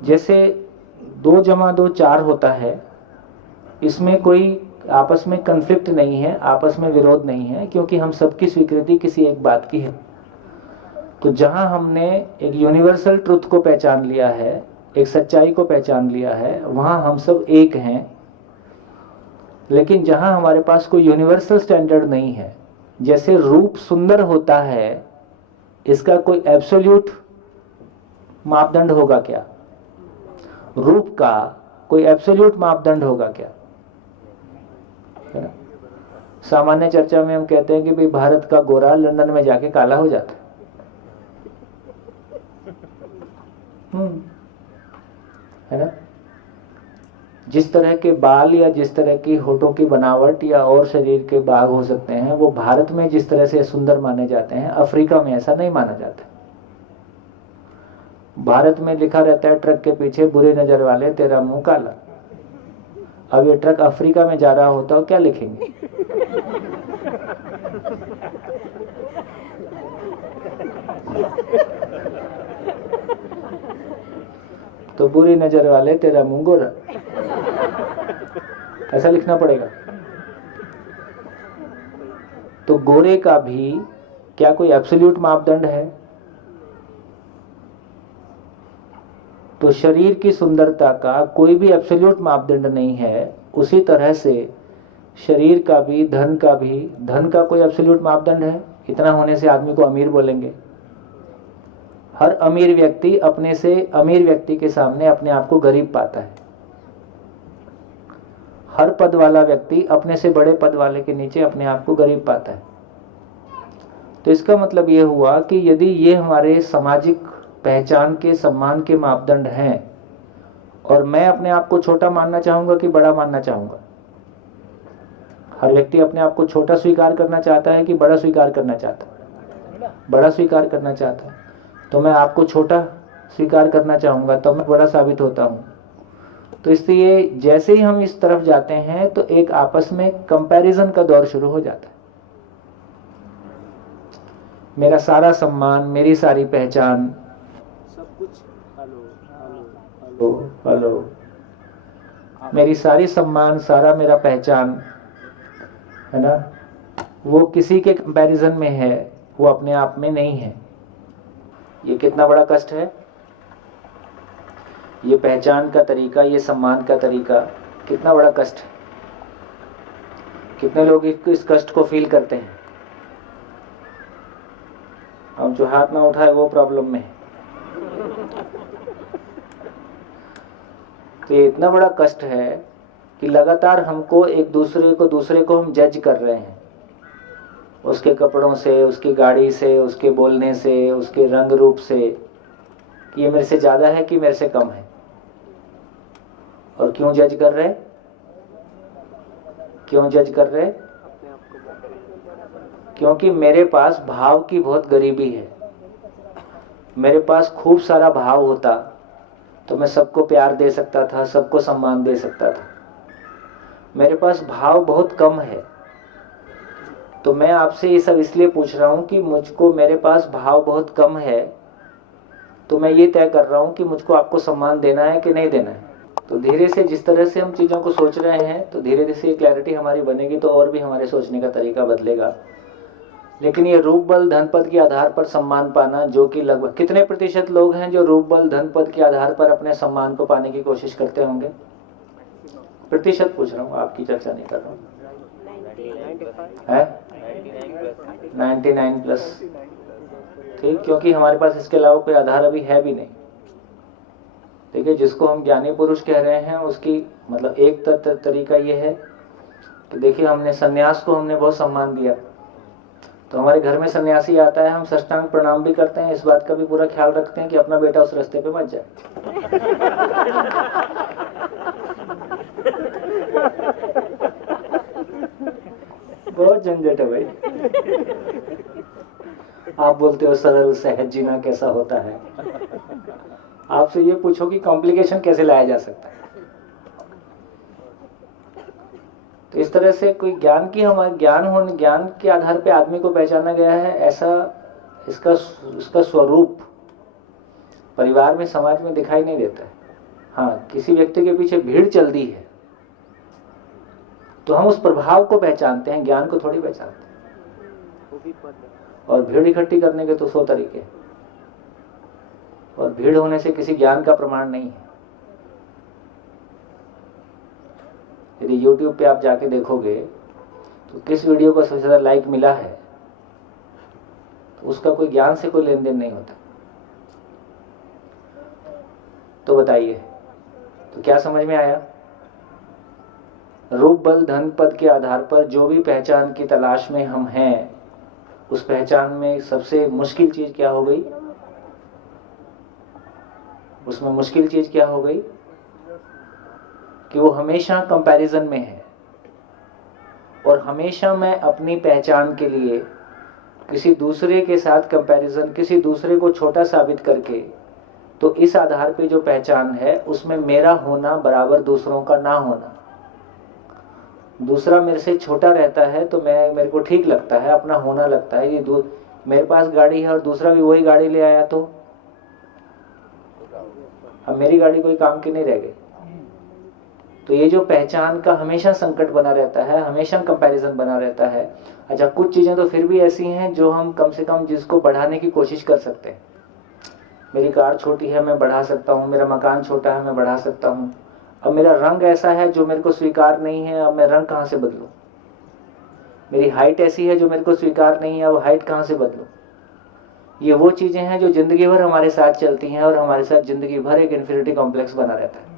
जैसे 2 जमा 2 4 होता है, इसमें कोई आपस में कन्फ्लिक्ट नहीं है, आपस में विरोध नहीं है, क्योंकि हम सबकी स्वीकृति किसी एक बात की है। तो जहां हमने एक यूनिवर्सल ट्रुथ को पहचान लिया है, एक सच्चाई को पहचान लिया है, वहां हम सब एक हैं। लेकिन जहां हमारे पास कोई यूनिवर्सल स्टैंडर्ड नहीं है, जैसे रूप सुंदर होता है, इसका कोई एब्सोल्यूट मापदंड होगा क्या? रूप का कोई एब्सोल्यूट मापदंड होगा क्या? है ना? सामान्य चर्चा में हम कहते हैं कि भाई भारत का गोरा लंदन में जाके काला हो जाता है ना? जिस तरह के बाल या जिस तरह की होठों की बनावट या और शरीर के भाग हो सकते हैं, वो भारत में जिस तरह से सुंदर माने जाते हैं, अफ्रीका में ऐसा नहीं माना जाता। भारत में लिखा रहता है ट्रक के पीछे, बुरी नजर वाले तेरा मुंह काला। अब ये ट्रक अफ्रीका में जा रहा होता हो, क्या लिखेंगे? तो बुरी नजर वाले तेरा मुंह गोरा, ऐसा लिखना पड़ेगा। तो गोरे का भी क्या कोई एब्सोल्यूट मापदंड है? तो शरीर की सुंदरता का कोई भी एब्सोल्यूट मापदंड नहीं है। उसी तरह से शरीर का भी, धन का भी, धन का कोई एब्सोल्यूट मापदंड है? इतना होने से आदमी को अमीर बोलेंगे? हर अमीर व्यक्ति अपने से अमीर व्यक्ति के सामने अपने आप को गरीब पाता है। हर पद वाला व्यक्ति अपने से बड़े पद वाले के नीचे अपने आप को गरीब पाता है। तो इसका मतलब यह हुआ कि यदि ये हमारे सामाजिक पहचान के, सम्मान के मापदंड हैं, और मैं अपने आप को छोटा मानना चाहूंगा कि बड़ा मानना चाहूंगा? हर व्यक्ति अपने आप को छोटा स्वीकार करना चाहता है कि बड़ा स्वीकार करना चाहता है? बड़ा स्वीकार करना चाहता है। तो मैं आपको छोटा स्वीकार करना चाहूंगा, तब मैं बड़ा साबित होता हूं। तो इसलिए जैसे ही हम इस तरफ जाते हैं तो एक आपस में कंपैरिजन का दौर शुरू हो जाता है। मेरा सारा सम्मान, मेरी सारी पहचान, सब कुछ हेलो, मेरी सारी सम्मान, सारा मेरा पहचान, है ना, वो किसी के कंपैरिजन में है, वो अपने आप में नहीं है। ये कितना बड़ा कष्ट है? ये पहचान का तरीका, ये सम्मान का तरीका कितना बड़ा कष्ट है। कितने लोग इस कष्ट को फील करते हैं? अब जो हाथ ना उठाए वो प्रॉब्लम में है। तो ये इतना बड़ा कष्ट है कि लगातार हमको एक दूसरे को हम जज कर रहे हैं, उसके कपड़ों से, उसकी गाड़ी से, उसके बोलने से, उसके रंग रूप से, कि ये मेरे से ज्यादा है कि मेरे से कम है। और क्यों जज कर रहे? क्यों जज कर रहे? क्योंकि मेरे पास भाव की बहुत गरीबी है। मेरे पास खूब सारा भाव होता तो मैं सबको प्यार दे सकता था, सबको सम्मान दे सकता था। मेरे पास भाव बहुत कम है। तो मैं आपसे ये सब इसलिए पूछ रहा हूं कि मुझको, मेरे पास भाव बहुत कम है, तो मैं ये तय कर रहा हूं कि मुझको आपको सम्मान देना है कि नहीं देना है। तो धीरे से जिस तरह से हम चीज़ों को सोच रहे हैं, तो धीरे धीरे क्लैरिटी हमारी बनेगी, तो और भी हमारे सोचने का तरीका बदलेगा। लेकिन ये रूप बल धन पद के आधार पर सम्मान पाना, जो कि लगभग कितने प्रतिशत लोग हैं जो रूप बल धन पद के आधार पर अपने सम्मान को पाने की कोशिश करते होंगे? प्रतिशत पूछ रहा हूँ, आपकी चर्चा नहीं कर रहा हूँ। 99+। ठीक, क्योंकि हमारे पास इसके अलावा कोई आधार अभी है भी नहीं। ठीक है, जिसको हम ज्ञानी पुरुष कह रहे हैं, उसकी मतलब एक तरीका ये है कि देखिए, हमने सन्यास को हमने बहुत सम्मान दिया, तो हमारे घर में सन्यासी आता है, हम साष्टांग प्रणाम भी करते हैं, इस बात का भी पूरा ख्याल रखते हैं कि अपना बेटा उस रास्ते पे मत जाए। बहुत झंझट है भाई। आप बोलते हो सरल सहज जीना कैसा होता है, आपसे ये पूछो कि कॉम्प्लिकेशन कैसे लाया जा सकता है। तो इस तरह से कोई ज्ञान की, हमारे ज्ञान के आधार पे आदमी को पहचाना गया है, ऐसा इसका स्वरूप परिवार में, समाज में दिखाई नहीं देता है। हाँ, किसी व्यक्ति के पीछे भीड़ चल दी है तो हम उस प्रभाव को पहचानते हैं, ज्ञान को थोड़ी पहचानते हैं। और भीड़ इकट्ठी करने के तो 100 तरीके, और भीड़ होने से किसी ज्ञान का प्रमाण नहीं है। यदि YouTube पे आप जाके देखोगे तो किस वीडियो को सबसे ज्यादा लाइक मिला है तो उसका कोई ज्ञान से कोई लेन देन नहीं होता। तो बताइए, तो क्या समझ में आया? रूप, बल, धन, पद के आधार पर जो भी पहचान की तलाश में हम हैं, उस पहचान में सबसे मुश्किल चीज क्या हो गई? उसमें मुश्किल चीज क्या हो गई कि वो हमेशा कंपैरिजन में है, और हमेशा मैं अपनी पहचान के लिए किसी दूसरे के साथ कंपैरिजन, किसी दूसरे को छोटा साबित करके, तो इस आधार पे जो पहचान है उसमें मेरा होना बराबर दूसरों का ना होना। दूसरा मेरे से छोटा रहता है तो मेरे को ठीक लगता है, अपना होना लगता है। ये मेरे पास गाड़ी है और दूसरा भी वही गाड़ी ले आया तो अब मेरी गाड़ी कोई काम की नहीं रह गई। तो ये जो पहचान का हमेशा संकट बना रहता है, हमेशा कंपैरिजन बना रहता है। अच्छा, कुछ चीजें तो फिर भी ऐसी हैं जो हम कम से कम जिसको बढ़ाने की कोशिश कर सकते हैं। मेरी कार छोटी है, मैं बढ़ा सकता हूँ। मेरा मकान छोटा है, मैं बढ़ा सकता हूँ। अब मेरा रंग ऐसा है जो मेरे को स्वीकार नहीं है, अब मैं रंग कहाँ से बदलूं? मेरी हाइट ऐसी है जो मेरे को स्वीकार नहीं है, अब हाइट कहाँ से बदलूं? ये वो चीजें हैं जो जिंदगी भर हमारे साथ चलती हैं और हमारे साथ जिंदगी भर एक इन्फिनिटी कॉम्प्लेक्स बना रहता है।